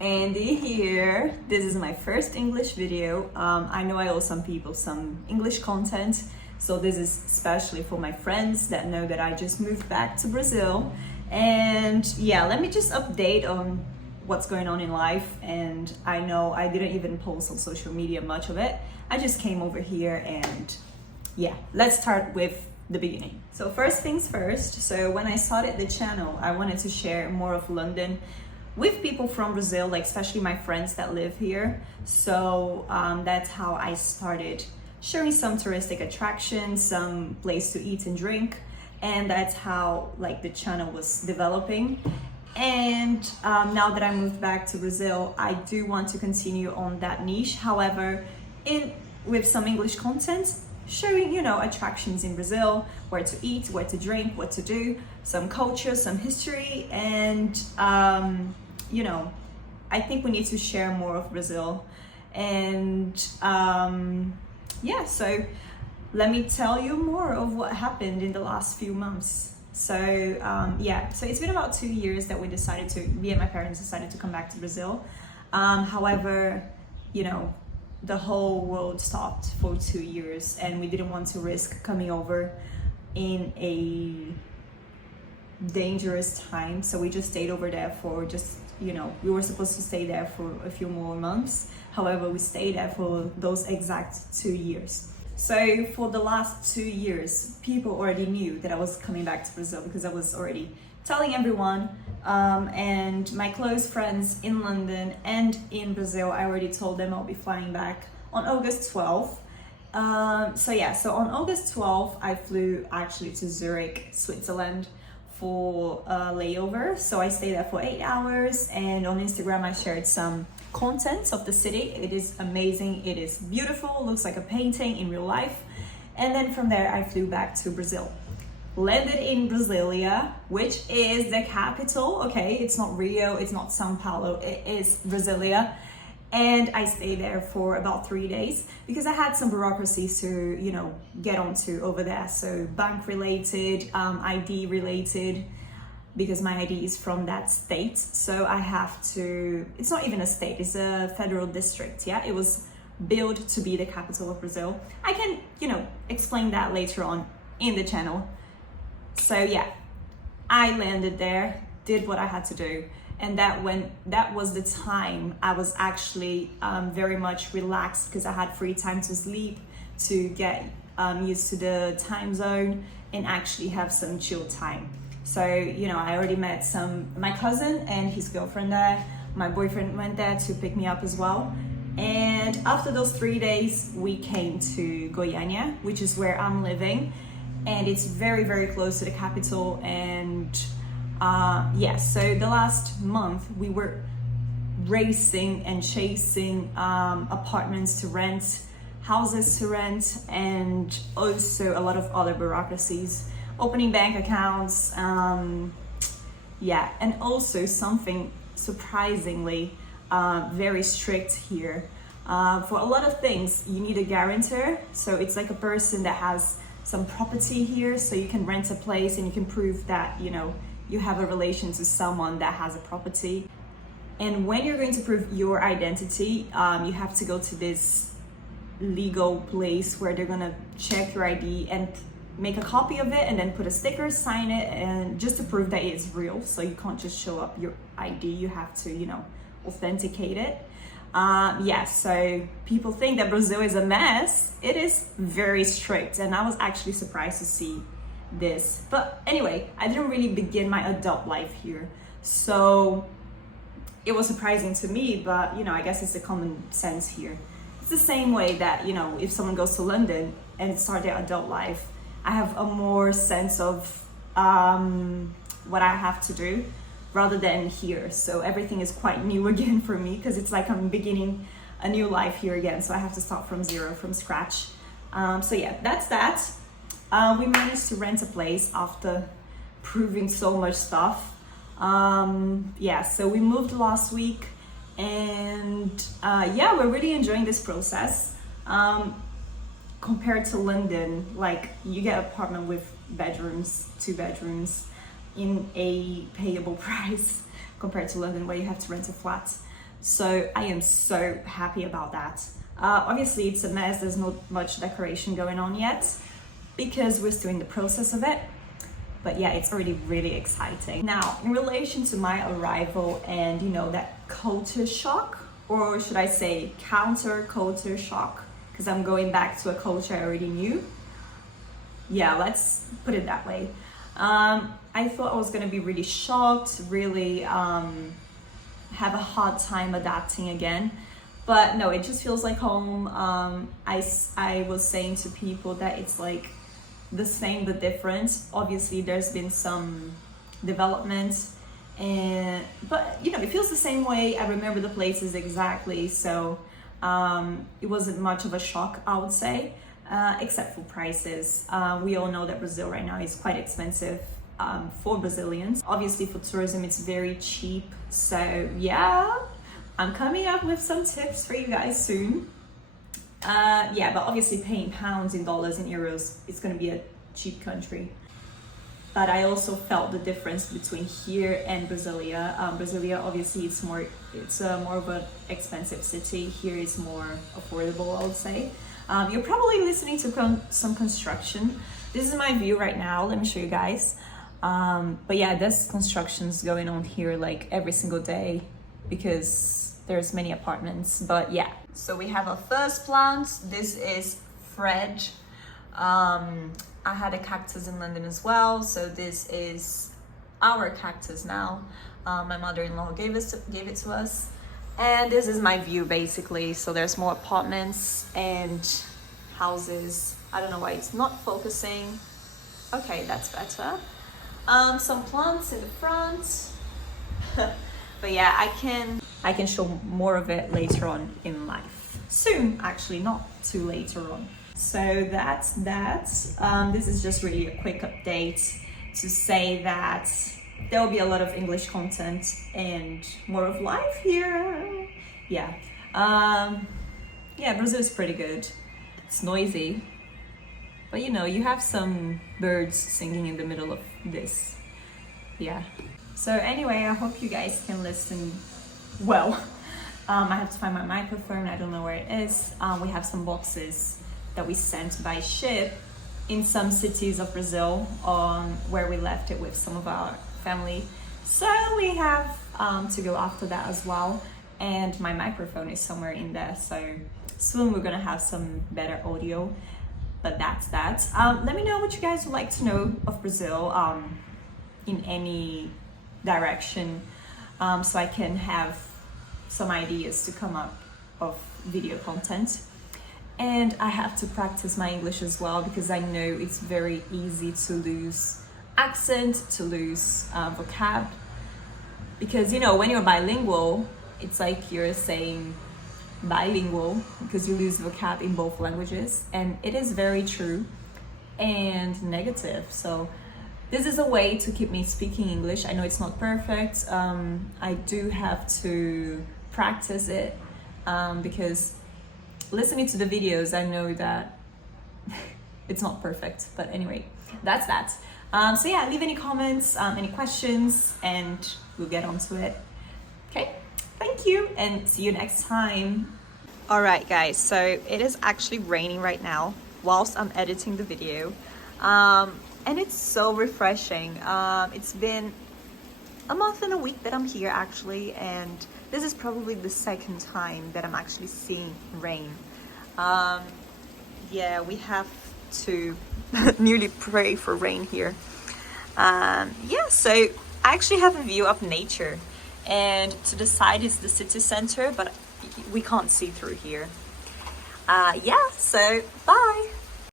Andy here. This is my first English video. I know I owe some people some English content, so this is especially for my friends that know that I just moved back to Brazil. And yeah, let me just update on what's going on in life. And I know I didn't even post on social media much of it. I just came over here and yeah, let's start with the beginning. So first things first, so when I started the channel, I wanted to share more of London with people from Brazil, like especially my friends that live here. So that's how I started showing some touristic attractions, some place to eat and drink, and that's how like the channel was developing. And now that I moved back to Brazil, I do want to continue on that niche. However, with some English content, showing, attractions in Brazil, where to eat, where to drink, what to do, some culture, some history, and I think we need to share more of Brazil. And yeah, so let me tell you more of what happened in the last few months. So so it's been about 2 years that me and my parents decided to come back to Brazil. However, the whole world stopped for 2 years and we didn't want to risk coming over in a dangerous time. So we just stayed over there for we were supposed to stay there for a few more months. However, we stayed there for those exact 2 years. So for the last 2 years, people already knew that I was coming back to Brazil because I was already telling everyone, and my close friends in London and in Brazil, I already told them I'll be flying back on August 12th. So on August 12th, I flew actually to Zurich, Switzerland for a layover. So I stayed there for 8 hours, and on Instagram I shared some contents of the city. It is amazing, it is beautiful, looks like a painting in real life. And then from there I flew back to Brazil. Landed in Brasilia, which is the capital, okay? It's not Rio, it's not Sao Paulo, it is Brasilia. And I stayed there for about 3 days because I had some bureaucracies to, get onto over there. So bank related, ID related, because my ID is from that state. So I have to, it's not even a state, it's a federal district, yeah? It was built to be the capital of Brazil. I can, explain that later on in the channel. So yeah, I landed there, did what I had to do. And that was the time I was actually very much relaxed because I had free time to sleep, to get used to the time zone and actually have some chill time. So, I already met my cousin and his girlfriend there. My boyfriend went there to pick me up as well. And after those 3 days, we came to Goiânia, which is where I'm living. And it's very, very close to the capital. And so the last month we were racing and chasing apartments to rent, houses to rent, and also a lot of other bureaucracies, opening bank accounts, and also something surprisingly very strict here. For a lot of things you need a guarantor, so it's like a person that has some property here, so you can rent a place and you can prove that you have a relation to someone that has a property. And when you're going to prove your identity, you have to go to this legal place where they're gonna check your ID and make a copy of it and then put a sticker, sign it, and just to prove that it's real. So you can't just show up your ID, you have to, authenticate it. So people think that Brazil is a mess. It is very strict, and I was actually surprised to see this. But anyway, I didn't really begin my adult life here, so it was surprising to me, but I guess it's the common sense here. It's the same way that if someone goes to London and start their adult life, I have a more sense of what I have to do rather than here. So everything is quite new again for me because it's like I'm beginning a new life here again, so I have to start from zero, from scratch. That's that. We managed to rent a place after proving so much stuff. So we moved last week, and we're really enjoying this process. Compared to London, like you get an apartment with bedrooms, 2 bedrooms, in a payable price compared to London where you have to rent a flat. So I am so happy about that. Obviously it's a mess, there's not much decoration going on yet because we're still in the process of it. But yeah, it's already really exciting. Now, in relation to my arrival and that culture shock, or should I say counter culture shock, because I'm going back to a culture I already knew. Yeah, let's put it that way. I thought I was gonna be really shocked, really have a hard time adapting again. But no, it just feels like home. I was saying to people that it's like the same but different. Obviously there's been some development, but it feels the same way. I remember the places exactly, so it wasn't much of a shock, I would say, except for prices. We all know that Brazil right now is quite expensive for Brazilians. Obviously for tourism it's very cheap, so yeah, I'm coming up with some tips for you guys soon. Yeah, but obviously paying pounds in dollars and euros, it's going to be a cheap country. But I also felt the difference between here and Brasilia. Brasilia, obviously, it's more of an expensive city. Here is more affordable, I would say. You're probably listening to some construction. This is my view right now. Let me show you guys. But yeah, there's constructions going on here like every single day because there's many apartments. But yeah, so we have our first plant. This is Fred. I had a cactus in London as well, so this is our cactus now. My mother-in-law gave it to us, and this is my view basically. So there's more apartments and houses. I don't know why it's not focusing. Okay, that's better. Some plants in the front. But yeah, I can show more of it later on in life. Soon, actually, not too later on. So that's that. This is just really a quick update to say that there will be a lot of English content and more of life here. Yeah. Yeah, Brazil is pretty good. It's noisy, but you have some birds singing in the middle of this. Yeah. So anyway, I hope you guys can listen well. I have to find my microphone. I don't know where it is. We have some boxes that we sent by ship in some cities of Brazil, where we left it with some of our family. So we have to go after that as well. And my microphone is somewhere in there. So soon we're gonna have some better audio. But that's that. Let me know what you guys would like to know of Brazil in any direction, so I can have some ideas to come up of video content. And I have to practice my English as well, because I know it's very easy to lose accent, to lose vocab, because when you're bilingual, it's like you're saying bilingual because you lose vocab in both languages, and it is very true and negative. So this is a way to keep me speaking English. I know it's not perfect. I do have to practice it, because listening to the videos, I know that it's not perfect. But anyway, that's that. So yeah, leave any comments, any questions, and we'll get onto it. Okay, thank you, and see you next time. All right, guys, so it is actually raining right now whilst I'm editing the video. And it's so refreshing. It's been a month and a week that I'm here actually, and this is probably the second time that I'm actually seeing rain. Yeah, we have to nearly pray for rain here. Yeah, so I actually have a view of nature, and to the side is the city center, but we can't see through here. Yeah, so bye.